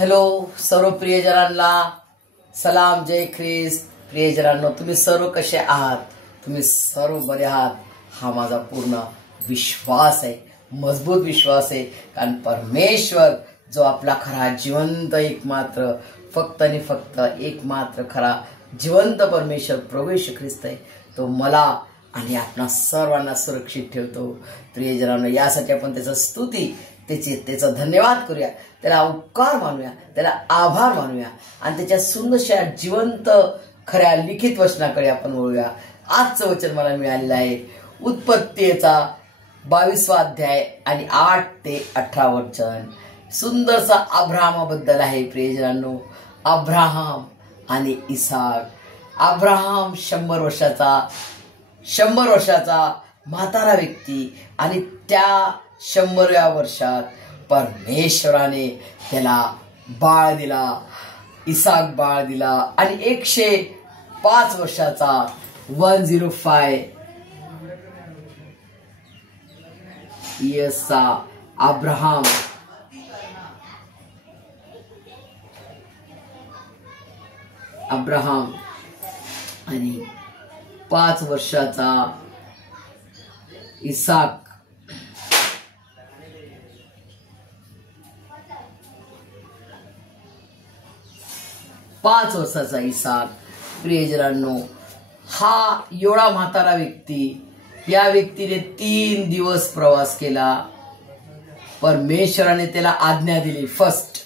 Hello सर्व प्रियजनांना सलाम, जय ख्रिस्त. प्रियजनांनो, तुम्ही सर्व कसे आहात? तुम्ही सर्व बरे आहात हा माझा पूर्ण विश्वास आहे, मजबूत विश्वास आहे. कारण परमेश्वर जो आपला खरा जिवंत एकमात्र फक्त आणि फक्त एकमात्र खरा जिवंत परमेश्वर प्रभू येशू ख्रिस्त आहे, तो मला आणि आपणा सर्वांना सुरक्षित ठेवतो. प्रियजनांनो, यासाठी आपण त्याचा स्तुती त्याचा धन्यवाद करूया, त्याला उपकार मानूया, त्याला आभार मानूया आणि त्याच्या सुंदरशा जिवंत खऱ्या लिखित वचनाकडे आपण वळूया. आजचं वचन मला मिळालेलं आहे उत्पत्तीचा 22वा अध्याय आणि 8 ते 18 वचन. सुंदरसा अब्राहमाबद्दल आहे. प्रियजनांनो, अब्राहम आणि इसाक. अब्राहम 100 वर्षाचा म्हातारा व्यक्ती आणि त्या 100व्या वर्षात परमेश्वराने त्याला बाळ दिला, इसाक बाळ दिला. आणि 105 वर्षाचा 105 इयर्सचा अब्राहम आणि 5 वर्षाचा इसाक. 5 वर्षाचा इसाक. प्रियजनांनो, हा एवढा म्हातारा व्यक्ती, या व्यक्तीने 3 दिवस प्रवास केला. परमेश्वराने त्याला आज्ञा दिली फर्स्ट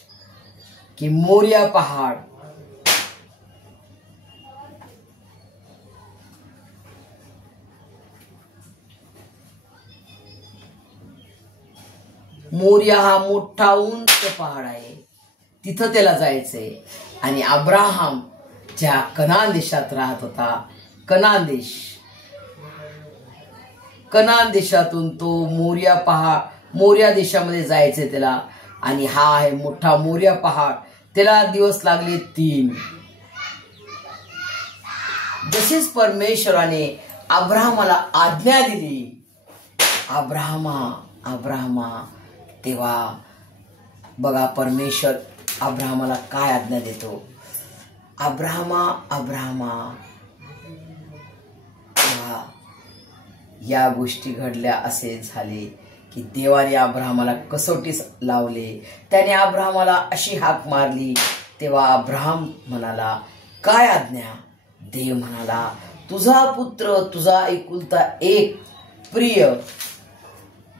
की मोरिया पहाड, मोरिया हा मोठा उंच पहाड आहे, तिथं त्याला जायचंय. आणि अब्राहम ज्या कनान देशात राहत होता, कनान देशातून तो मोरिया देशामध्ये जायचंय त्याला. आणि हा आहे मोठा मोरिया पहाड, त्याला दिवस लागले 3. जशीच परमेश्वराने अब्राहमाला आज्ञा दिली, अब्राहमा तेव्हा बघा परमेश्वर अब्राहमाला काय आज्ञा देतो. अब्राहमा या गोष्टी घडल्या. असे झाले की देवाने अब्राहमाला कसोटीस लावले. त्याने अब्राहमाला अशी हाक मारली. तेव्हा अब्राहम म्हणाला, काय आज्ञा? देव म्हणाला, तुझा पुत्र, तुझा एकुलता एक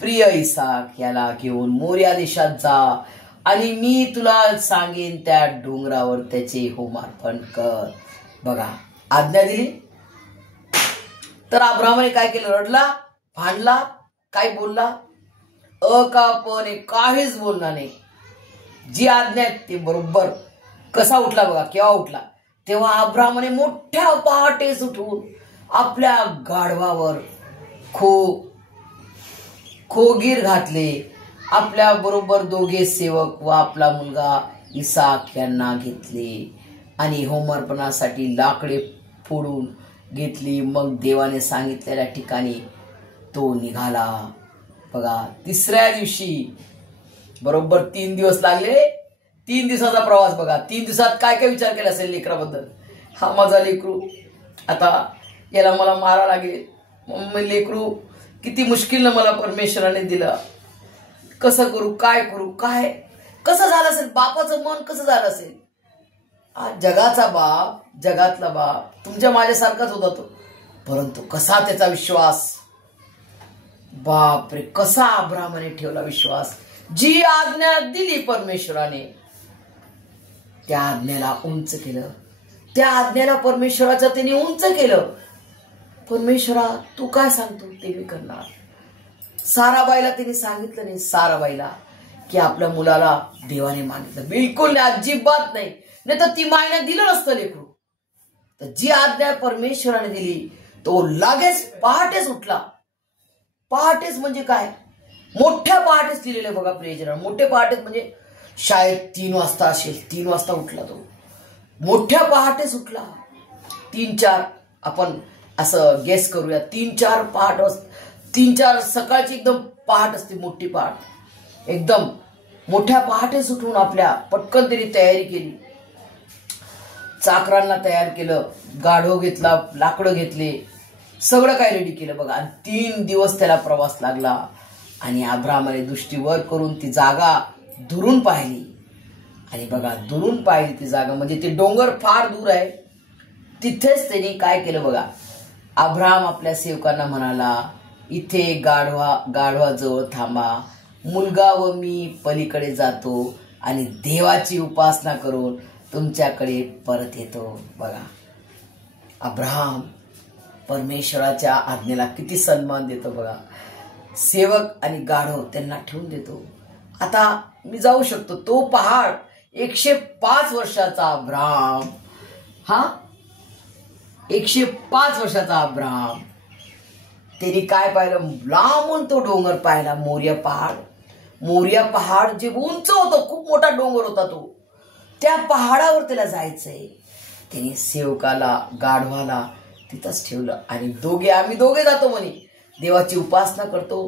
प्रिय इसाक याला घेऊन मोरिया देशात जा आणि मी तुला सांगेन त्या डोंगरावर त्याचे होमार्पण कर. बघा, आज्ञा दिली तर अब्राहमाने काय केलं? रडला, भांडला, काय बोलला? अकापणे काहीच बोलला नाही. जी आज्ञा ते बरोबर कसा उठला बघा, केव्हा उठला? तेव्हा अब्राहमाने मोठ्या पहाटेस उठून आपल्या गाढवावर खोगीर घातले. आपल्या बरोबर 2 सेवक व आपला मुलगा इसाक यांना घेतले आणि होमार्पणासाठी लाकडे फोडून घेतली. मग देवाने सांगितलेल्या ठिकाणी तो निघाला. बघा, 3ऱ्या दिवशी बरोबर 3 दिवस लागले. 3 दिवसाचा प्रवास. बघा, 3 दिवसात काय काय विचार केला असेल लेकराबद्दल. हा माझा लेकरू, आता याला मला मारा लागेल. लेकरू किती मुश्किलनं मला परमेश्वराने दिलं. कसं करू, काय करू, काय कसं झालं असेल? बापाचं मन कसं झालं असेल? जगाचा बाप, जगातला बाप तुमच्या माझ्यासारखाच होता तो. परंतु कसा त्याचा विश्वास, बापरे, कसा अब्राहमाने ठेवला विश्वास. जी आज्ञा दिली परमेश्वराने, त्या आज्ञेला उंच केलं. त्या आज्ञेला परमेश्वराचं त्याने उंच केलं. परमेश्वरा, तू काय सांगतो ते मी करणार. साराबाईला त्यांनी सांगितलं नाही, साराबाईला, की आपल्या मुलाला देवाने मागितलं. बिलकुल नाही, अजिबात नाही. नाही तर ती मायने दिलं नसतं लेकरू. तर जी आज्ञा परमेश्वराने दिली तो लगेच पहाटेच उठला. पहाटेच म्हणजे काय? मोठ्या पहाटेच लिहिलेलं बघा प्रियजन. मोठे पहाटेच म्हणजे शाळेत 3 वाजता असेल, 3 वाजता उठला तो. मोठ्या पहाटेच उठला. 3-4 आपण असं गेस करूया. 3-4 पहाट, 3-4 सकाळची एकदम पहाट असते, मोठी पहाट एकदम. मोठ्या पहाटेच उठून आपल्या पटकन त्यांनी तयारी केली, चाकरांना तयार केलं, गाढव घेतला, लाकडं घेतले, सगळं काय रेडी केलं बघा. आणि 3 दिवस त्याला प्रवास लागला. आणि अब्रामाने दृष्टी वर करून ती जागा दुरून पाहिली. आणि बघा, दुरून पाहिली ती जागा, म्हणजे ते डोंगर फार दूर आहे. तिथेच त्यांनी काय केलं बघा, अब्राम आपल्या सेवकांना म्हणाला, इथे गाढवाजवळ थांबा, मुलगा व मी पलीकडे जातो आणि देवाची उपासना करून तुमच्याकडे परत येतो. बघा, अब्राम परमेश्वराच्या आज्ञेला किती सन्मान देतो बघा. सेवक आणि गाढव त्यांना ठेवून देतो. आता मी जाऊ शकतो. तो पहाड 105 वर्षाचा अब्राम, 105 वर्षाचा अब्राम, त्यांनी काय पाहिलं, लांबून तो डोंगर पाहिला, मोरिया पहाड. मोरिया पहाड जे उंच होतं, खूप मोठा डोंगर होता तो. त्या पहाडावर त्याला जायचंय. त्याने सेवकाला, गाढवाला तिथंच ठेवलं. आणि आम्ही दोघे जातो म्हणे, देवाची उपासना करतो,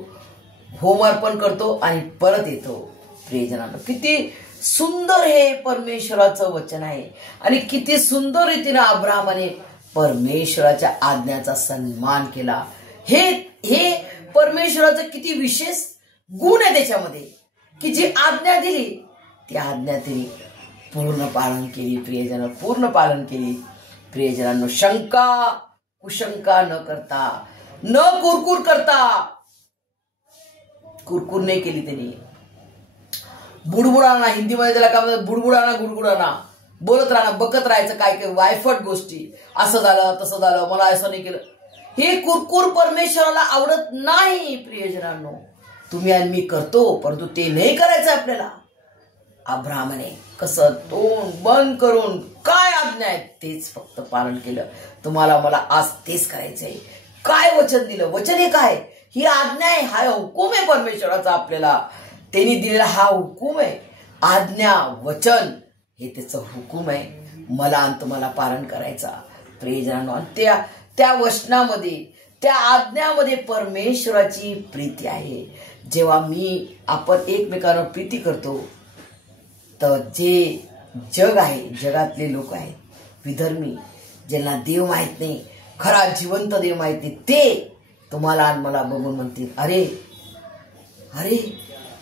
होम अर्पण करतो आणि परत येतो. प्रियजनांनो, किती सुंदर हे परमेश्वराचं वचन आहे. आणि किती सुंदर रीतीने अब्रामाने परमेश्वराच्या आज्ञाचा सन्मान केला. हे परमेश्वराचं किती विशेष गुण आहे त्याच्यामध्ये, की जी आज्ञा दिली ती आज्ञा तिने पूर्ण पालन केली. प्रियजन, पूर्ण पालन केली. प्रियजनांनो, शंका कुशंका न करता, न कुरकुर करता, कुरकुर नाही केली त्यांनी. बुडबुडाना, हिंदीमध्ये त्याला काय म्हणतात, बुडबुडाना गुडगुडाना, बोलत राहणं, बघत राहायचं काय काय वायफट गोष्टी, असं झालं तसं झालं, मला असं नाही केलं. हे कुरकुर परमेश्वराला आवडत नाही. प्रियजनांनो, तुम्ही आणि मी करतो, परंतु ते नाही करायचं आपल्याला. अब्रामाने कसं तोंड बंद करून काय आज्ञा आहे तेच फक्त पालन केलं. तुम्हाला मला आज तेच करायचंय. काय वचन दिलं, वचन हे काय, ही आज्ञा आहे, हा हुकूम आहे परमेश्वराचा आपल्याला. त्यांनी दिलेला हा हुकूम आहे. आज्ञा, वचन हे त्याचं हुकूम आहे. मला आणि तुम्हाला पालन करायचा. प्रियजनांनो, आणि त्या वचनामध्ये, त्या आज्ञामध्ये परमेश्वराची प्रीती आहे. जेव्हा आपण एकमेकांवर प्रीती करतो, तर जे जग आहे, जगातले लोक आहेत विधर्मी, ज्यांना देव माहित नाही, खरा जिवंत देव माहित नाही, ते तुम्हाला आणि मला बघून म्हणतील, अरे अरे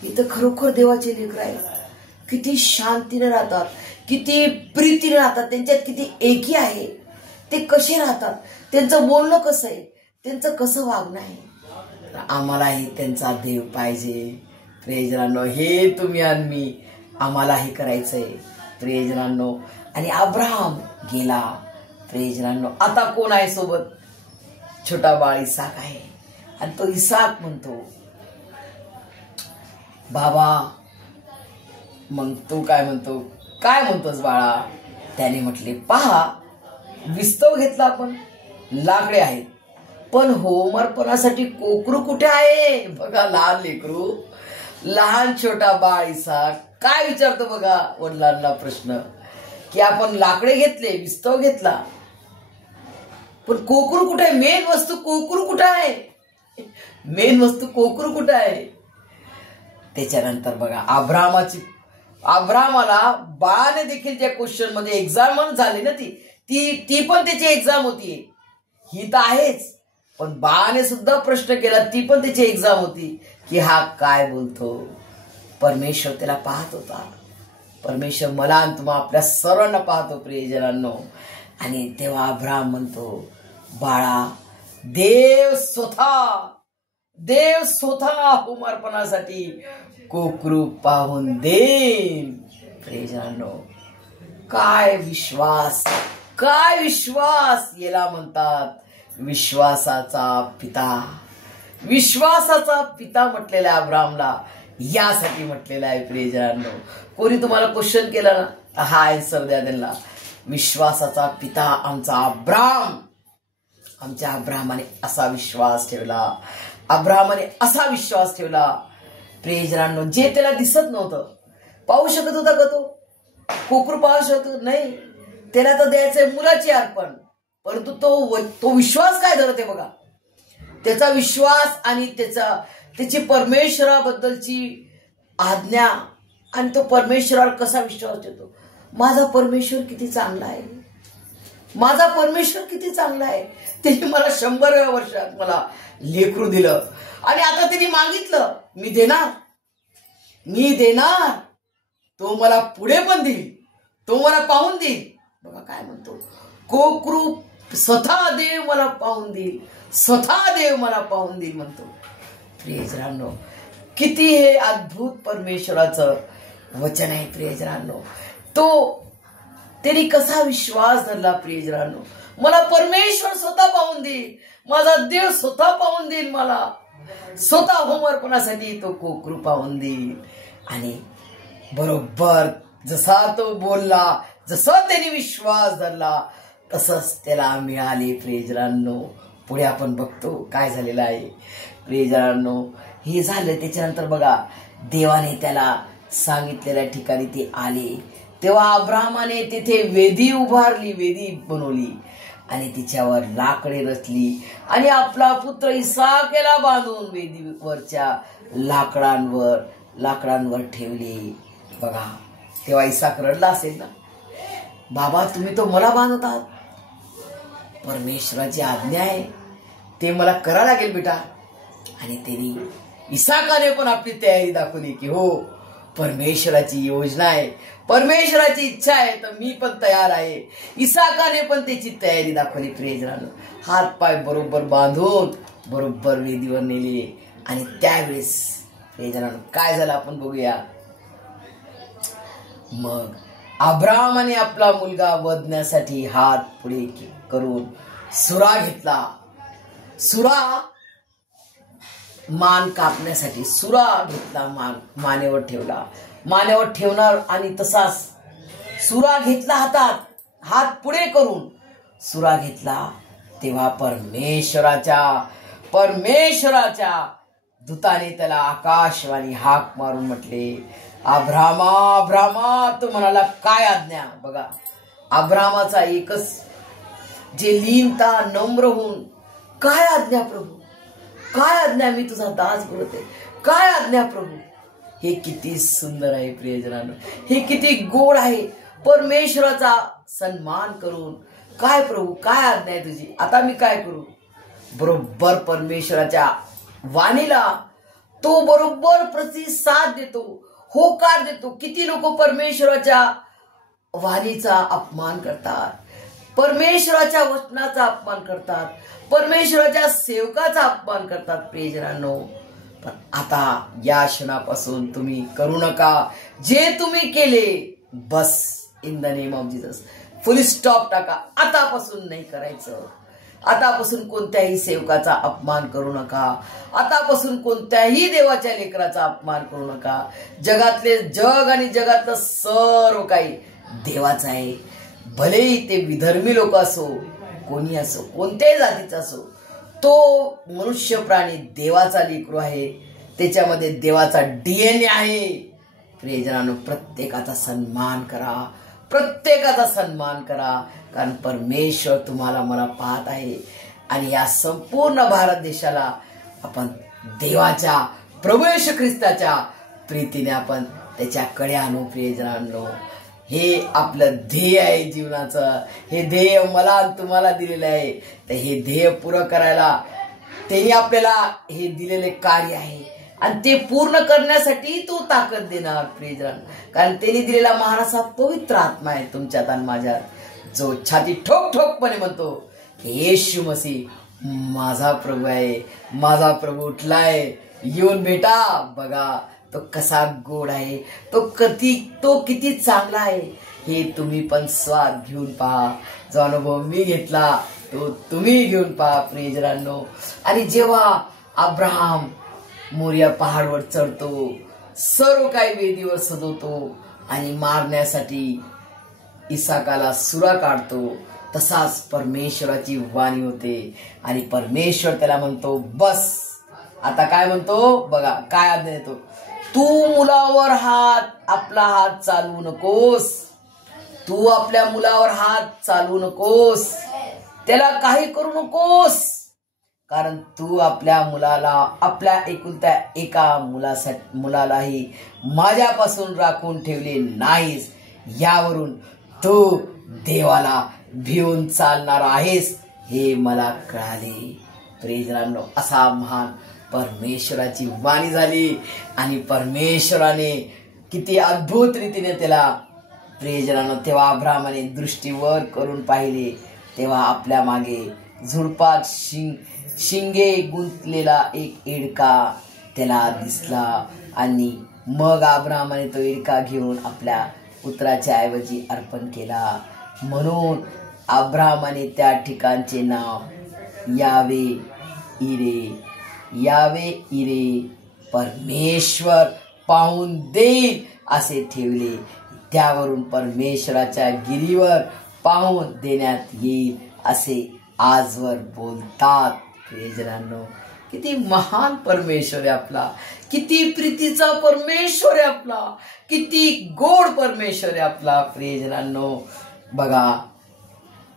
इथं खरोखर देवाचे लेकरं आहेत. किती शांतीने राहतात, किती प्रीतीने राहतात, त्यांच्यात किती एकी आहे, ते कसे राहतात, त्यांचं बोलणं कसं आहे, त्यांचं कसं वागणं आहे. आम्हालाही त्यांचा देव पाहिजे. प्रियजनांनो, हे तुम्ही आणि मी, आम्हाला हे करायचंय. प्रियजनांनो, आणि अब्राम गेला. प्रियजनांनो, आता कोण आहे सोबत, छोटा बाळ इसाक आहे. आणि तो इसाक म्हणतो, बाबा, मग तू काय म्हणतोस बाळा. त्याने म्हटले, पहा, विस्तव घेतला आपण, लाकडे आहेत, पण होमर्पणासाठी कोकरू कुठे आहे. बघा, लहान लेकरू, लहान छोटा बाळ इसाक काय विचारतो बघा वडिलांना प्रश्न, की आपण लाकडे घेतले, विस्तव घेतला, पण कोकरू कुठे आहे, मेन वस्तू कोकरू कुठे आहे, मेन वस्तू कोकरू कुठे आहे. त्याच्यानंतर बघा, अब्रामाला बाळाने देखील त्या क्वेश्चन मध्ये एक्झाम झाली ना, ती पण त्याची एक्झाम होती. ही तर आहेच, पण बाळाने सुद्धा प्रश्न केला, ती पण त्याची एक्झाम होती, की हा काय बोलतो. परमेश्वर त्याला पाहत होता. परमेश्वर मला आणि तुम्हा आपल्या सर्वांना पाहतो. प्रियजनांनो, आणि तेव्हा अब्राम म्हणतो, बाळा, देव स्वतः होमार्पणासाठी कोकरू पाहून देईन. प्रियजनांनो, काय विश्वास याला म्हणतात विश्वासाचा पिता. विश्वासाचा पिता म्हटलेला आहे अब्रामला, यासाठी म्हटलेला आहे. प्रियजनांनो, कोणी तुम्हाला क्वेश्चन केला ना, हा आन्सर द्या त्यांना. विश्वासाचा पिता आमचा अब्राम. आमच्या अब्रामाने असा विश्वास ठेवला. अब्रामाने असा विश्वास ठेवला. प्रियजनांनो, जे त्याला दिसत नव्हतं, पाहू शकत होता का तो कोकरू, पाहू शकत नाही, त्याला तर द्यायचंय मुलाची अर्पण, परंतु तो विश्वास काय धरत आहे बघा. त्याचा विश्वास आणि त्याची परमेश्वराबद्दलची आज्ञा आणि तो परमेश्वरावर कसा विश्वास ठेवतो. माझा परमेश्वर किती चांगला आहे, माझा परमेश्वर किती चांगला आहे. त्याने मला 100व्या वर्षात मला लेकरू दिलं आणि आता त्यांनी मागितलं, मी देणार, मी देणार. तो मला पुढे पण देईल, तो मला पाहून देईल. बघा काय म्हणतो, कोकरू स्वतः देव मला पाहून देईल, स्वतः देव मला पाहून देईल म्हणतो. प्रियजनांनो, किती हे अद्भुत परमेश्वराचं वचन आहे. प्रियजनांनो, तो त्यांनी कसा विश्वास धरला. प्रियजनांनो, मला परमेश्वर स्वतः पाहून देईल, माझा देव स्वतः पाहून देईल, मला स्वतः होमर्पणासाठी तो कोकरू पाहून देईल. आणि बरोबर जसा तो बोलला, जसा त्यांनी विश्वास धरला, तसंच त्याला मिळाले. प्रियजनांनो, पुढे आपण बघतो काय झालेलं आहे. प्रियजनांनो, हे झालं त्याच्यानंतर बघा, देवाने त्याला सांगितलेल्या ठिकाणी ते आले, तेव्हा अब्राहमाने तिथे वेदी उभारली, वेदी बनवली आणि तिच्यावर लाकडे रचली आणि आपला पुत्र इसाकेला बांधून वेदीवरच्या लाकडांवर ठेवले. बघा, तेव्हा इसाक रडला असेल ना, बाबा तुम्ही तो मला बांधत आहात, परमेश्वराची आज्ञा आहे, ते मला करा लागेल बेटा. आणि त्यांनी इसाकाने पण आपली तयारी दाखवली की हो, परमेश्वराची योजना आहे, परमेश्वराची इच्छा आहे, तर मी पण तयार आहे. इसाकाने पण त्याची तयारी दाखवली. प्रियजनांनो, हात पाय बरोबर बांधून बरोबर वेदीवर नेले. आणि त्यावेळेस प्रियजनांनो काय झालं आपण बघूया. मग अब्राहमाने आपला मुलगा वधण्यासाठी हात पुढे करून सुरा घेतला. सुरा मान कापण्यासाठी सुरा घेतला, मानेवर ठेवला, मानेवर ठेवणार आणि तसाच सुरा घेतला हातात, हात पुढे करून सुरा घेतला. तेव्हा परमेश्वराच्या दूताने त्याला आकाशवाणी हाक मारून म्हटले, अब्राहमा, अब्राहमा. तो म्हणाला, काय आज्ञा. बघा, अब्राहमाचा एकच जे लीनता नम्र होऊन, काय आज्ञा प्रभू, काय आज्ञा, मी तुझा दास बोलते, काय आज्ञा प्रभू. हे किती सुंदर आहे प्रियजनांनो, हे किती गोड आहे. परमेश्वराचा सन्मान करून, काय प्रभू, काय आज्ञा आहे तुझी, आता मी काय करू. बरोबर परमेश्वराच्या वाणीला तो बरोबर प्रतिसाद देतो, होकार देतो. किती लोक परमेश्वराच्या वाणीचा अपमान करतात, परमेश्वराच्या वचनाचा अपमान करतात, परमेश्वराच्या सेवकाचा अपमान करतात. प्रियजनांनो, पण आता या क्षणापासून तुम्ही करू नका. जे तुम्ही केले, बस, in the name of Jesus, full stop टाका. आतापासून नाही करायचं. आतापासून कोणत्याही सेवकाचा अपमान करू नका. आतापासून कोणत्याही देवाच्या लेकराचा अपमान करू नका. जगातले जग आणि जगातलं सर्व काही देवाचं आहे. भलेही ते विधर्मी लोक असो, कोणी असो, कोणत्याही जातीचा असो, तो मनुष्य प्राणी देवाचा लेकरू आहे. त्याच्यामध्ये देवाचा DNA आहे. प्रियजनांनो, प्रत्येकाचा सन्मान करा, प्रत्येकाचा सन्मान करा, कारण परमेश्वर तुम्हाला मला पाहत आहे. आणि या संपूर्ण भारत देशाला आपण देवाच्या, प्रभू येशू ख्रिस्ताच्या प्रीतीने आपण त्याच्याकडे आणू. प्रियजनांनो, हे आपलं ध्येय आहे जीवनाचं. हे ध्येय मला तुम्हाला दिलेलं आहे. तर हे ध्येय पुरं करायला त्यांनी आपल्याला हे दिलेले कार्य आहे आणि ते पूर्ण करण्यासाठी तो ताकद देणार. प्रियजन, कारण त्यांनी दिलेला महान असा पवित्र आत्मा आहे तुमच्यात आणि माझ्यात, जो छाती ठोक ठोकपणे म्हणतो, येशू मसीह माझा प्रभू आहे, माझा प्रभू उठलाय, येऊन भेटा. बघा तो कसा गोड आहे, तो किती चांगला आहे. हे तुम्ही पण स्वाद घेऊन पहा. जो अनुभव मी घेतला तो तुम्ही घेऊन पहा. प्रियजनांनो, आणि जेव्हा अब्राहम मोरिया पहाडवर चढतो, सर्व काही वेदीवर सजवतो आणि मारण्यासाठी इसाकाला सुरा काढतो, तसाच परमेश्वराची वाणी होते आणि परमेश्वर त्याला म्हणतो, बस. आता काय म्हणतो बघा, काय आज्ञा देतो, तू मुलावर आपला हात चालवू नकोस. तू आपल्या मुलावर हात चालवू नकोस, त्याला काही करू नकोस, कारण तू आपल्या मुलाला, आपल्या एकुलत्या एका मुलालाही माझ्यापासून राखून ठेवले नाहीस. यावरून तू देवाला भिवून चालणार आहेस हे मला कळाले. प्रियजनांनो, असा महान परमेश्वराची वाणी झाली आणि परमेश्वराने किती अद्भुत रीतीने त्याला, प्रियजनांनो, तेव्हा अब्राहमाने दृष्टीवर करून पाहिले तेव्हा आपल्या मागे झुडपात शिंगे गुंतलेला एक इडका त्याला दिसला आणि मग अब्राहमाने तो इडका घेऊन आपल्या पुत्राच्या ऐवजी अर्पण केला. म्हणून अब्राहमाने त्या ठिकाणचे नाव यावे इरे, परमेश्वर पाहून देईल असे ठेवले. त्यावरून परमेश्वराच्या गिरीवर पाहून देण्यात येईल असे आजवर बोलतात. प्रियजनांनो, किती महान परमेश्वर आहे आपला, किती प्रीतीचा परमेश्वर आहे आपला, किती गोड परमेश्वर आहे आपला. प्रियजनांनो, बघा,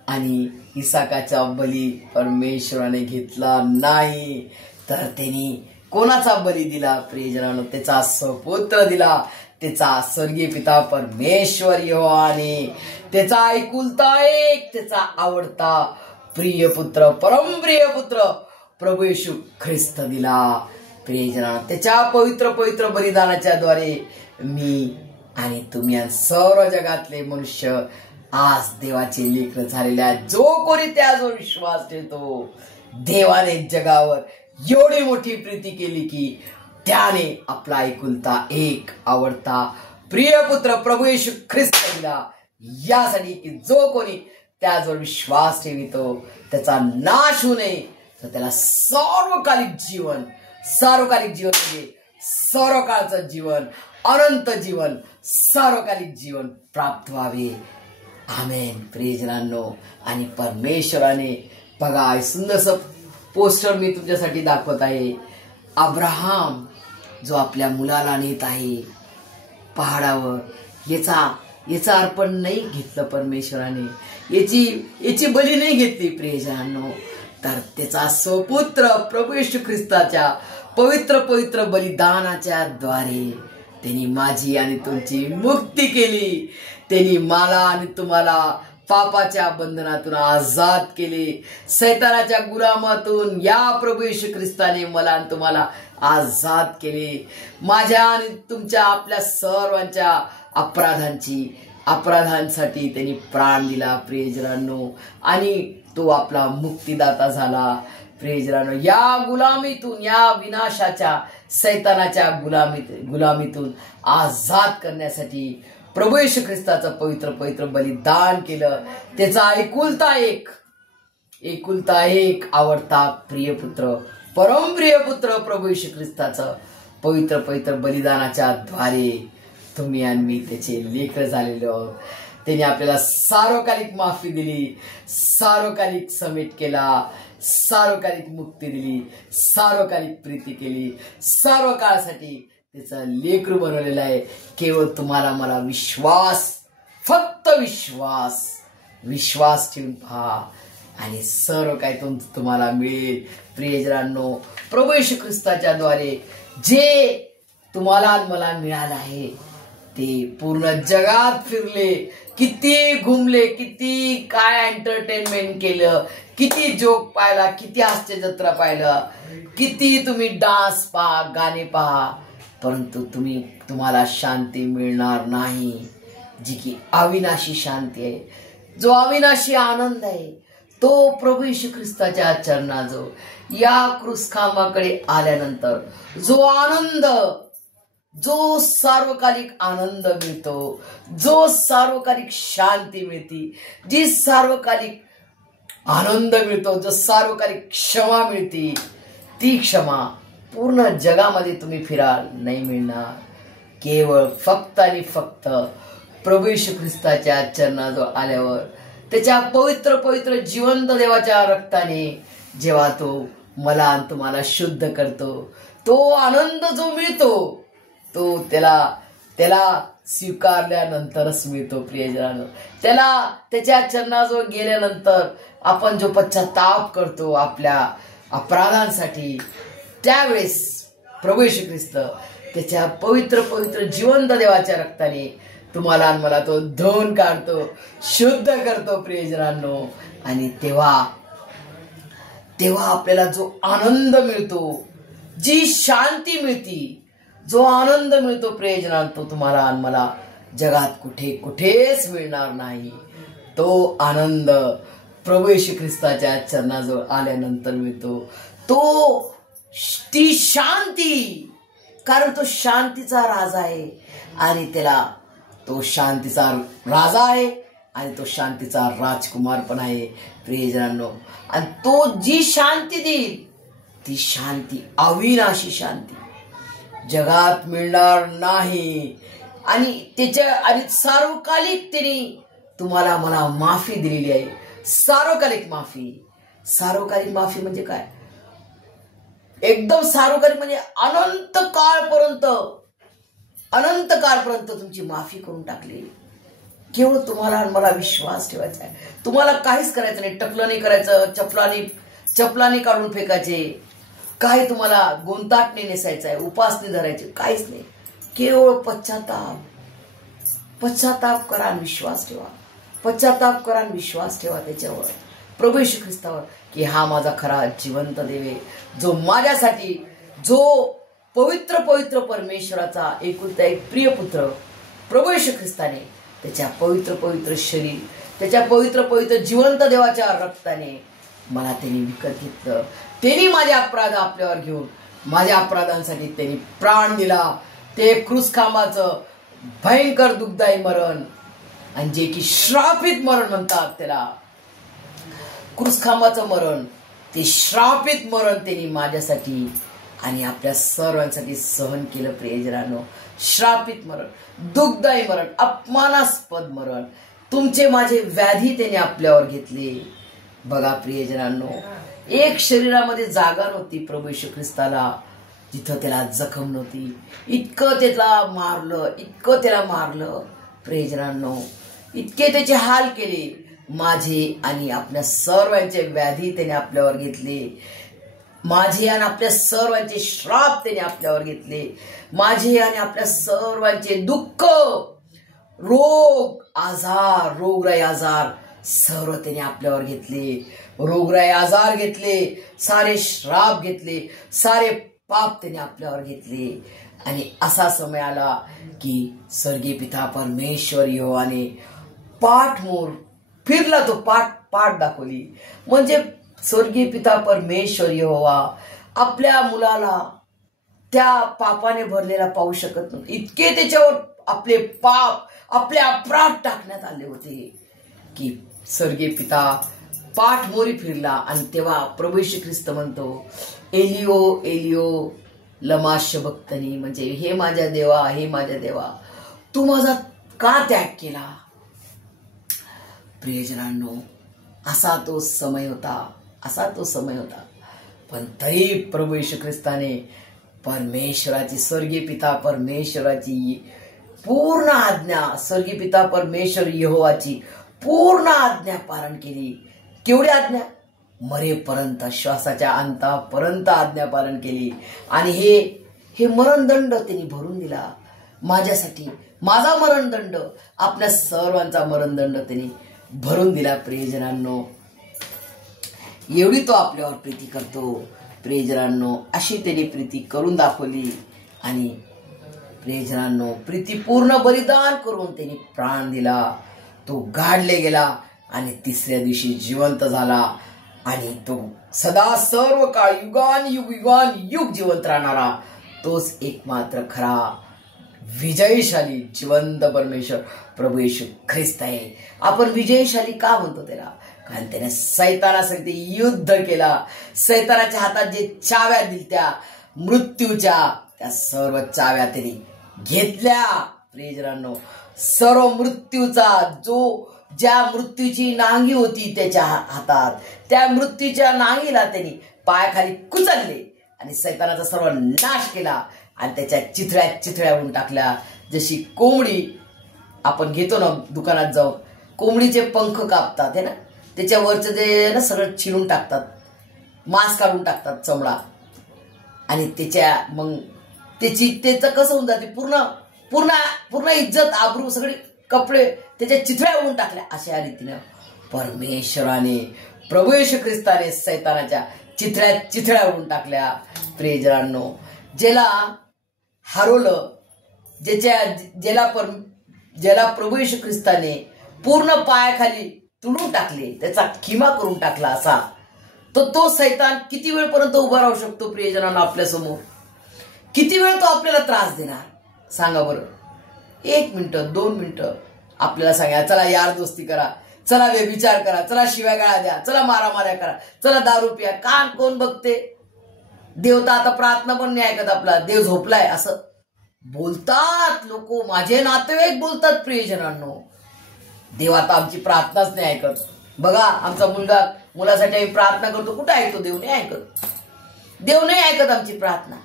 आणि इसाकाचा बली परमेश्वराने घेतला नाही, तर त्यांनी कोणाचा बली दिला? प्रियजनांनो, त्याचा सपुत्र दिला. त्याचा स्वर्गीय पिता परमेश्वर यहोवाने त्याचा एकुलता एक, त्याचा आवडता प्रिय पुत्र, परमप्रिय पुत्र प्रभू येशू ख्रिस्त दिला. प्रियजनांनो, त्याच्या पवित्र पवित्र बलिदानाच्या द्वारे मी आणि तुम्ही आणि सर्व जगातले मनुष्य आज देवाचे लेकरं झालेले आहेत. जो कोणी त्यावर विश्वास ठेवतो, देवाने जगावर एवढी मोठी प्रीती केली की त्याने आपला एकुलता एक आवडता प्रिय पुत्र प्रभू येशू ख्रिस्त दिला, यासाठी की जो कोणी त्यावर विश्वास ठेवितो त्याचा नाश होऊ नये, तर त्याला सार्वकालिक जीवन म्हणजे सर्वकाळचं जीवन, अनंत जीवन, सार्वकालिक जीवन प्राप्त व्हावे. आमेन. प्रियजनांनो, आणि परमेश्वराने बघा, सुंदरसं पोस्टर मी तुमच्यासाठी दाखवत आहे. अब्राहम जो आपल्या मुलाला नेत आहे पहाडावर, याचा अर्पण नाही घेतलं परमेश्वराने, याची बली नाही घेतली. प्रियजनांनो, तर त्याचा स्वपुत्र प्रभू येशू ख्रिस्ताच्या पवित्र पवित्र बलिदानाच्या द्वारे त्यांनी माझी आणि तुमची मुक्ती केली. त्यांनी मला आणि तुम्हाला पापाच्या बंधनातून आजाद केले. सैतानाच्या गुलामातून या प्रभू येशू ख्रिस्ताने मला आणि तुम्हाला आजाद केले. माझ्या आणि तुमच्या, आपल्या सर्वांच्या अपराधांसाठी त्यांनी प्राण दिला. प्रियजनांनो, आणि तो आपला मुक्तिदाता झाला. प्रियजनांनो, या गुलामीतून, या विनाशाच्या सैतानाच्या गुलामीतून आजाद करण्यासाठी प्रभू येशू ख्रिस्ताचं पवित्र पवित्र बलिदान केलं. त्याचा एकुलता एक आवडता प्रिय पुत्र, परमप्रिय पुत्र प्रभू येशू ख्रिस्ताचं पवित्र पवित्र बलिदानाच्या द्वारे तुम्ही आणि मी त्याचे लेकर झालेलो आहोत. त्याने आपल्याला सार्वकालिक माफी दिली, सार्वकालिक समेट केला, सार्वकालिक मुक्ती दिली, सार्वकालिक प्रीती केली, सर्व काळासाठी त्याचा लेकरू बनवलेला आहे. केवळ तुम्हाला मला फक्त विश्वास ठेवून पहा आणि सर्व काही तुम्हाला मिळेल. प्रियजनांनो, प्रभू येशू ख्रिस्ताच्या द्वारे जे तुम्हाला मला मिळालं आहे ते पूर्ण जगात फिरले, किती घुमले, किती काय एंटरटेनमेंट केलं, किती जोक पाहिला, किती हास्य जत्रा पाहिलं, किती तुम्ही डान्स पहा, गाणे पहा, परंतु तुम्हाला शांती मिळणार नाही, जी की अविनाशी शांती आहे. जो अविनाशी आनंद आहे तो प्रभू येशू ख्रिस्ताच्या चरणाजवळ या क्रूसखांबाकडे आल्यानंतर जो आनंद, जो सार्वकालिक आनंद मिळतो, जो सार्वकालिक शांती मिळते, जी सार्वकालिक आनंद मिळतो, जो सार्वकालिक क्षमा मिळते, ती क्षमा पूर्ण जगामध्ये तुम्ही फिराल नाही मिळणार. केवळ फक्त आणि फक्त प्रभू येशू ख्रिस्ताच्या चरणाजवळ आल्यावर त्याच्या पवित्र पवित्र जिवंत देवाच्या रक्ताने जेव्हा तो मला आणि तुम्हाला शुद्ध करतो, तो आनंद जो मिळतो तो त्याला स्वीकारल्यानंतरच मिळतो. प्रियजनांनो, त्याच्या चरणाजवळ गेल्यानंतर आपण जो पश्चाताप करतो, आपल्या अपराधांसाठी त्यावेळेस प्रभू येशू ख्रिस्त त्याच्या पवित्र पवित्र जिवंत देवाच्या रक्ताने तुम्हाला आणि मला तो धुवून काढतो, शुद्ध करतो प्रियजनांनो. आणि तेव्हा आपल्याला जो आनंद मिळतो, जी शांती मिळती, जो आनंद मिळतो प्रियजनांनो, तो तुम्हाला आणि मला जगात कुठेच मिळणार नाही. तो आनंद प्रभू येशू ख्रिस्ताच्या चरणाजवळ आल्यानंतर मिळतो. ती शांती, कारण तो शांतीचा राजा आहे आणि तो शांतीचा राजा आहे आणि तो शांतीचा राजकुमार पण आहे प्रियजनांनो. आणि तो जी शांती देईल ती शांती अविनाशी शांती जगात मिळणार नाही. आणि सार्वकालिक तिने तुम्हाला मला माफी दिलेली आहे. सार्वकालिक माफी म्हणजे काय? एकदम सार्वकालिक म्हणजे अनंत काळपर्यंत तुमची माफी करून टाकली. केवळ तुम्हाला मला विश्वास ठेवायचा आहे. तुम्हाला काहीच करायचं नाही. टपलं नाही करायचं, चपलाने काढून फेकायचे, काही तुम्हाला गोंताटने नेसायचं आहे, उपासने धरायचे, काहीच नाही. केवळ पश्चाताप करा, विश्वास ठेवा. पश्चाताप करा, विश्वास ठेवा त्याच्यावर, प्रभू येशू ख्रिस्तावर, की हा माझा खरा जिवंत देव आहे, जो माझ्यासाठी, जो पवित्र पवित्र परमेश्वराचा एकुलता एक प्रिय पुत्र प्रभू येशू ख्रिस्ताने त्याच्या पवित्र पवित्र शरीर, त्याच्या पवित्र पवित्र जिवंत देवाच्या रक्ताने मला त्यांनी विकत घेतलं. त्यांनी माझे अपराध आपल्यावर घेऊन माझ्या अपराधांसाठी त्यांनी प्राण दिला. ते क्रूसखांबाचं भयंकर दुःखदायी मरण, आणि जे की श्रापित मरण म्हणतात त्याला, क्रूसखांबाचं मरण, ते श्रापित मरण त्यांनी माझ्यासाठी आणि आपल्या सर्वांसाठी सहन केलं प्रियजनांनो. श्रापित मरण, दुःखदायी मरण, अपमानास्पद मरण, तुमचे माझे व्याधी त्याने आपल्यावर घेतले. बघा प्रियजनांनो, एक शरीरामध्ये जागा नव्हती प्रभू येशू ख्रिस्ताला जिथं त्याला जखम नव्हती. इतकं त्याला मारलं प्रियजनांनो, इतके त्याचे हाल केले. माझे आणि आपल्या सर्वांचे व्याधी त्याने आपल्यावर घेतले. माझे आणि आपल्या सर्वांचे श्राप त्याने आपल्यावर घेतले. माझे आणि आपल्या सर्वांचे दुःख, रोगराई आजार सर्व त्याने आपल्यावर घेतले. रोगराई आजार घेतले, सारे श्राप घेतले, सारे पाप त्याने आपल्यावर घेतले. आणि असा समय आला की स्वर्गीय पिता परमेश्वर यहोवाने पाठमोर फिरला, तो पाठ दाखवली. म्हणजे स्वर्गीय पिता परमेश्वर यहोवा आपल्या मुलाला त्या पापाने भरलेला पाहू शकत नव्हते. इतके त्याच्यावर आपले पाप, आपले अपराध टाकण्यात आले होते की स्वर्गीय पिता पाठमोरी फिरला. आणि तेव्हा प्रभू येशू ख्रिस्त म्हणतो, एलियो एलियो लमा शबक्तनी, म्हणजे हे माझ्या देवा तू माझा का त्याग केला. प्रियजनांनो, असा तो समय होता. पण तरी प्रभू येशू ख्रिस्ताने परमेश्वराची, स्वर्गीय पिता परमेश्वराची पूर्ण आज्ञा, स्वर्गीय पिता परमेश्वर यहोवाची पूर्ण आज्ञा पालन केली. केवढी आज्ञा? मरेपर्यंत, श्वासाच्या अंतापर्यंत आज्ञा पालन केली. आणि हे मरणदंड त्यांनी भरून दिला माझ्यासाठी. माझा मरणदंड, आपल्या सर्वांचा मरणदंड त्यांनी भरून दिला. प्रियजनांनो, एवढी तो आपल्यावर प्रीती करतो प्रियजनांनो. अशी त्यांनी प्रीती करून दाखवली. आणि प्रियजनांनो, प्रीतीपूर्ण बलिदान करून त्यांनी प्राण दिला. तो गाडले गेला आणि तिसऱ्या दिवशी जिवंत झाला. आणि तो सदा सर्व काळ युगान युग जिवंत राहणारा तोच एकमात्र खरा विजयशाली जिवंत परमेश्वर प्रभू येशू ख्रिस्त आहे. आपण विजयशाली का म्हणतो त्याला? कारण त्याने सैतानासाठी युद्ध केला. सैतानाच्या हातात जे चाव्या दिलत्या मृत्यूच्या, त्या सर्व चाव्या त्यांनी घेतल्या. प्रियजनांनो, सर्व मृत्यूचा ज्या मृत्यूची नांगी होती त्याच्या हातात, त्या मृत्यूच्या नांगीला त्यांनी पायाखाली कुचलले आणि सैतानाचा सर्व नाश केला. आणि त्याच्या चिथळ्या होऊन टाकल्या. जशी कोंबडी आपण घेतो ना दुकानात जाऊन, कोंबडीचे पंख कापतात है ना, त्याच्यावरचं ते ना सगळं चिरून टाकतात. मांस काढून टाकतात, चमडा, आणि त्याचं कसं होऊन जाते, पूर्ण पूर्ण पूर्ण इज्जत आबरू सगळी कपडे त्याच्या चिथळ्या होऊन टाकल्या. अशा रीतीनं परमेश्वराने प्रभू येशू ख्रिस्ताने सैतानाच्या चिथळ्या होऊन टाकल्या. प्रियजनांनो, ज्याला हरवलं, ज्याला प्रभू येशू ख्रिस्ताने पूर्ण पायाखाली तुडून टाकले, त्याचा खिमा करून टाकला, असा तो सैतान किती वेळपर्यंत उभा राहू शकतो प्रियजनांना आपल्यासमोर? किती वेळ तो आपल्याला त्रास देणार सांगा बरं? 1 मिनिटं 2 मिनिटं आपल्याला सांगा, चला यार दोस्ती करा, चला व्यभिचार करा, चला शिव्यागाळा द्या, चला मारामाऱ्या करा, चला दारू प्या. कोण बघते? देवता आता प्रार्थना पण नाही ऐकत आपला, देव झोपलाय असं बोलतात लोक. माझे नातेवाईक बोलतात प्रियजनांनो, देव आता आमची प्रार्थनाच नाही ऐकत. बघा, आमचा मुलासाठी आम्ही प्रार्थना करतो, कुठे ऐकतो? देव नाही ऐकत. देव नाही ऐकत आमची प्रार्थना.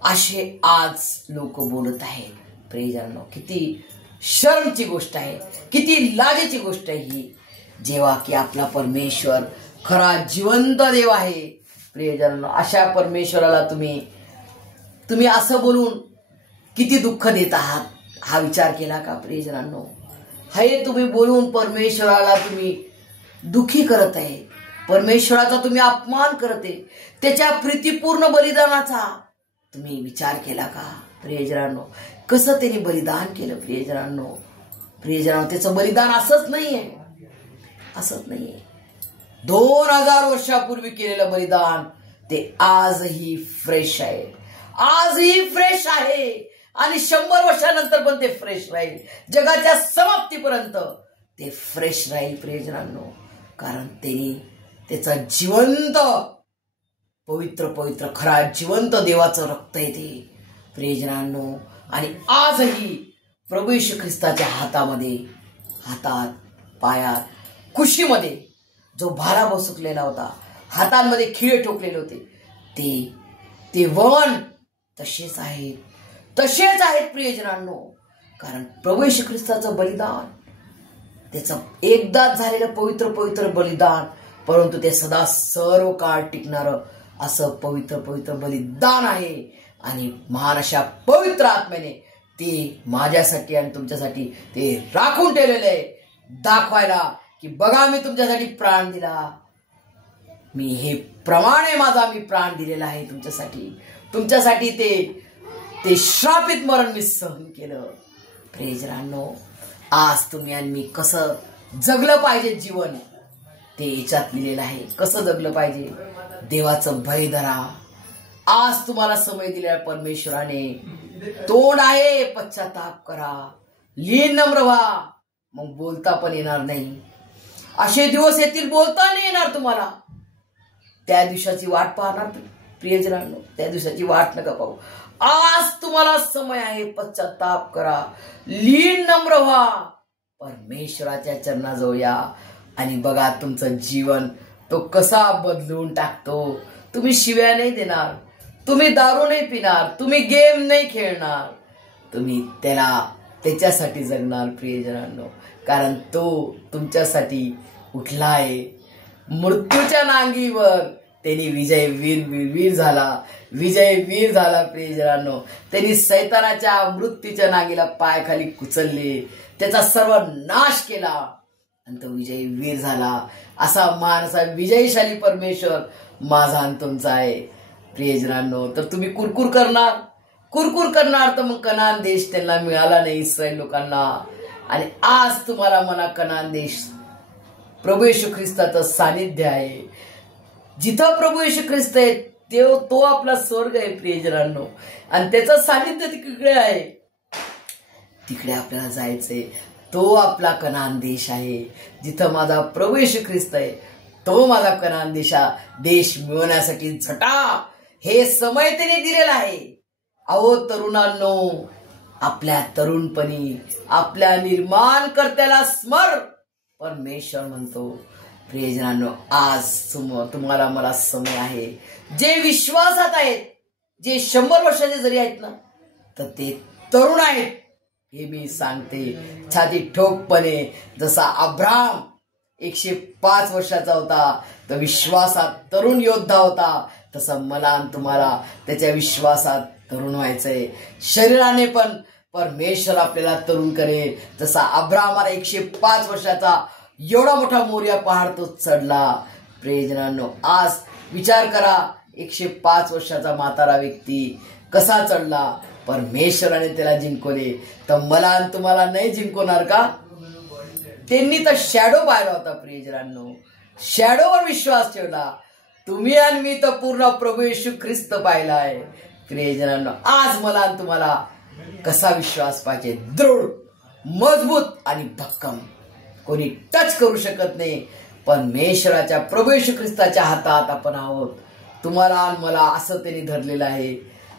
असे आज लोक बोलत आहेत प्रियजनांनो. किती शर्मची गोष्ट आहे, किती लाजेची गोष्ट आहे ही, जेव्हा की आपला परमेश्वर खरा जिवंत देव आहे. प्रियजनांनो, अशा परमेश्वराला तुम्ही असं बोलून किती दुःख देत आहात, हा विचार केला का प्रियजनांनो? हे तुम्ही बोलून परमेश्वराला तुम्ही दुखी करत आहे, परमेश्वराचा तुम्ही अपमान करते, त्याच्या प्रीतीपूर्ण बलिदानाचा तुम्ही विचार केला का प्रियजनांनो? कसं त्यांनी बलिदान केलं प्रियजनांनो? त्याचं बलिदान असंच नाहीये. 2000 वर्षापूर्वी केलेलं बलिदान ते आजही फ्रेश आहे, आणि 100 वर्षानंतर पण ते फ्रेश राहील. जगाच्या समाप्तीपर्यंत ते फ्रेश राहील प्रियजनांनो, कारण त्यांनी त्याचा जिवंत पवित्र खरा जिवंत देवाचं रक्त येते प्रियजनांनो. आणि आजही प्रभू येशू ख्रिस्ताच्या हातात, पायात, कुशीमध्ये जो भाला बसुकलेला होता, हातांमध्ये खिळे ठोकलेले होते, ते वन तसेच आहेत प्रियजनांनो. कारण प्रभू येशू ख्रिस्ताचं बलिदान, त्याचं एकदाच झालेलं पवित्र बलिदान, परंतु ते सदा सर्व काळ टिकणारं असं पवित्र बलिदान आहे. आणि महान अशा पवित्र आत्म्याने ते माझ्यासाठी आणि तुमच्यासाठी ते राखून ठेवलेलं आहे, दाखवायला की बघा मी तुमच्यासाठी प्राण दिला, मी हे प्रमाण आहे माझा, मी प्राण दिलेला आहे तुमच्यासाठी ते श्रापित मरण मी सहन केलं. प्रियजनांनो, आज तुम्ही आणि मी कसं जगलं पाहिजे जीवन, ते याच्यात लिहिलेलं आहे. कसं जगलं पाहिजे? देवाचं भय धरा. आज तुम्हाला समय दिला परमेश्वराने, तोंड आहे, पश्चाताप करा, लीन नम्र व्हा, मग बोलता पण येणार नाही. असे दिवस येतील बोलता नाही येणार तुम्हाला. त्या दिवसाची वाट पाहणार प्रियजनांनो, त्या दिवसाची वाट नका पाहू. आज तुम्हाला समय आहे, पश्चाताप करा, लीन नम्र व्हा, परमेश्वराच्या चरणाजवळ या, आणि बघा तुमचं जीवन तो कसा बदलून टाकतो. तुम्ही शिव्या नाही देणार, तुम्ही दारू नाही पिणार, तुम्ही गेम नाही खेळणार, तुम्ही त्याच्यासाठी जगणार प्रियजनांनो. कारण तो तुमच्यासाठी उठला आहे. मृत्यूच्या नांगीवर त्यांनी विजयवीर झाला प्रियजनांनो. त्यांनी सैतानाच्या मृत्यूच्या नांगीला पायाखाली कुचलले, त्याचा सर्व नाश केला, आणि तो विजयवीर झाला. असा महान, असा विजयशाली परमेश्वर माझा आणि तुमचा आहे प्रियजनांनो. तर तुम्ही कुरकुर करणार तर मग कनान देश त्यांना मिळाला नाही, इस्रायल लोकांना. आणि आज तुम्हाला म्हणा, कनान देश प्रभू येशू ख्रिस्ताचं सानिध्य आहे. जिथं प्रभू येशू ख्रिस्त आहे तो आपला स्वर्ग आहे प्रियजनांनो, आणि त्याचं सानिध्य तिकडे आहे. तिकडे आपल्याला जायचंय. तो आपला कनान देश आहे. जिथं माझा प्रभू येशू ख्रिस्त आहे तो माझा कनान देश मिळवण्यासाठी झटा. हे समय त्याने दिलेला आहे. अहो तरुणांनो, आपल्या तरुणपणी आपल्या निर्माणकर्त्याला स्मर, परमेश्वर म्हणतो. प्रियजनांनो, आज तुम्हाला मला समय आहे. जे विश्वासात आहेत, जे 100 वर्षाचे जरी आहेत ना, तर ते तरुण आहेत हे मी सांगते छाती ठोकपणे. जसा अब्राहम 105 वर्षाचा होता, तर विश्वासात तरुण योद्धा होता, तसं मला आणि तुम्हाला त्याच्या विश्वासात तरुण व्हायचंय. शरीराने पण परमेश्वर आपल्याला तरुण करेल. जसा अब्राहमाला 105 वर्षाचा एवढा मोठा मोरिया पहाड तो चढला. प्रियजनांनो, आज विचार करा, 105 वर्षाचा म्हातारा व्यक्ती कसा चढला. परमेश्वराने त्याला जिंकवले. तर मला आणि तुम्हाला नाही जिंकवणार का? त्यांनी तर शॅडो पाहिला होता. प्रियजनांनो, शॅडोवर विश्वास ठेवला. तुम्ही आणि मी तर पूर्ण प्रभू येशू ख्रिस्त पाहिलाय. प्रियजनांनो, आज मला आणि तुम्हाला कसा विश्वास पाहिजे? दृढ, मजबूत आणि भक्कम. कोणी टच करू शकत नाही. परमेश्वराच्या प्रभू येशू ख्रिस्ताच्या हातात आपण आहोत. तुम्हाला आणि मला असं त्यांनी धरलेलं आहे.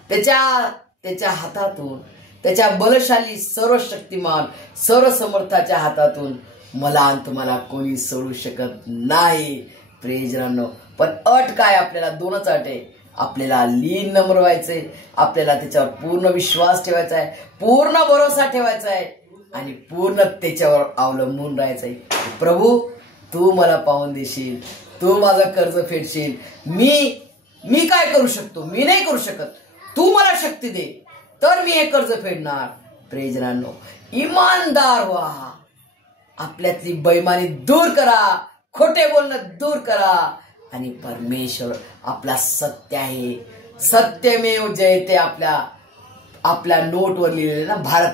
त्याच्या हातातून, त्याच्या बलशाली, सर्वशक्तिमान, सर्वसमर्थाच्या हातातून मला आणि तुम्हाला कोणी सोडू शकत नाही. प्रियजनांनो, पण अट काय? आपल्याला 2च अट आहे. आपल्याला लीन नम्र व्हायचंय, आपल्याला त्याच्यावर पूर्ण विश्वास ठेवायचा आहे, पूर्ण भरोसा ठेवायचा आहे आणि पूर्ण त्याच्यावर अवलंबून राहायचंय. प्रभू, तू मला पाहून देशील, तू माझं कर्ज फेडशील. मी काय करू शकतो? मी नाही करू शकत. तू मला शक्ती दे, तर मी हे कर्ज फेडणार. प्रियजनांनो, इमानदार व्हा. आपल्यातली बेईमानी दूर करा, खोटे बोलणं दूर करा. आणि परमेश्वर आपला सत्य आहे. सत्यमेव जयते. आपल्या नोटवर लिहिलेलं ना, भारत,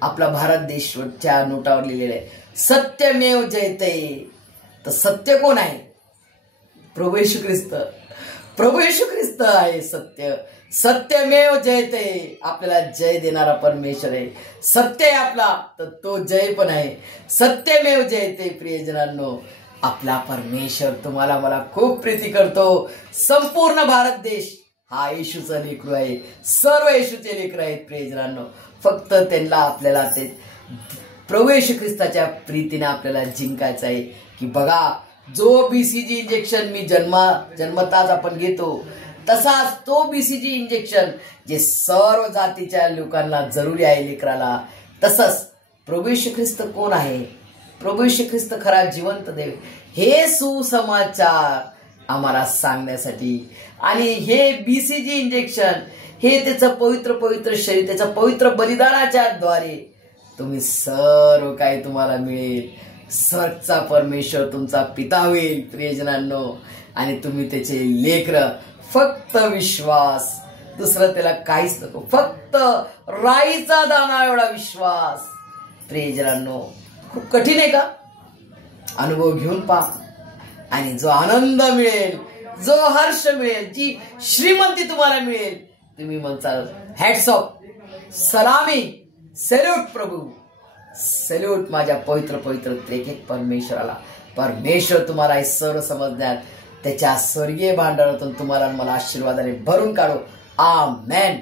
आपला भारत देशच्या नोटावर लिहिलेलं आहे, सत्यमेव जयते. तर सत्य कोण आहे? प्रभू येशू ख्रिस्त. प्रभू येशू ख्रिस्त आहे सत्य. सत्यमेव जयते. आपल्याला जय देणारा परमेश्वर आहे. सत्य आहे आपला, तर तो जय पण आहे. सत्यमेव जयते. प्रियजनांनो, आपला परमेश्वर तुम्हाला मला खूप प्रीती करतो. संपूर्ण भारत देश हा येशूचा लेकरू आहे. सर्व येशूचे लेकरं आहेत. प्रियजनांनो, फक्त त्यांना आपल्याला ते प्रभू येशू ख्रिस्ताच्या प्रीतीने आपल्याला जिंकायचं आहे. की बघा, जो बीसीजी इंजेक्शन मी जन्मताच आपण घेतो, तसाच तो बीसीजी इंजेक्शन जे सर्व जातीच्या लोकांना जरुरी आहे, लेकराला, तसंच प्रभू येशू ख्रिस्त कोण आहे? प्रभू येशू ख्रिस्त खरा जिवंत देव. हे सुसमाचार आम्हाला सांगण्यासाठी आणि हे बीसीजी इंजेक्शन, हे त्याचं पवित्र शरीर, त्याच्या पवित्र बलिदानाच्या द्वारे तुम्ही सर्व काही तुम्हाला मिळेल. स्वर्गचा परमेश्वर तुमचा पिता होईल. प्रियजनांनो, आणि तुम्ही त्याचे लेकरं. फक्त विश्वास, दुसरं त्याला काहीच नको. फक्त राईचा दाना एवढा विश्वास. प्रियजनांनो, खूप कठीण आहे का? अनुभव घेऊन पहा. आणि जो आनंद मिळेल, जो हर्ष मिळेल, जी श्रीमंती तुम्हाला मिळेल, तुम्ही म्हणसाल हॅट्स ऑफ, सलामी, सॅल्यूट प्रभू, सॅल्यूट माझ्या पवित्र त्रिएक परमेश्वराला. परमेश्वर तुम्हाला हे सर्व समजण्यात, त्याच्या स्वर्गीय भांडारातून तुम्हाला मला आशीर्वादाने भरून काढो. आमेन.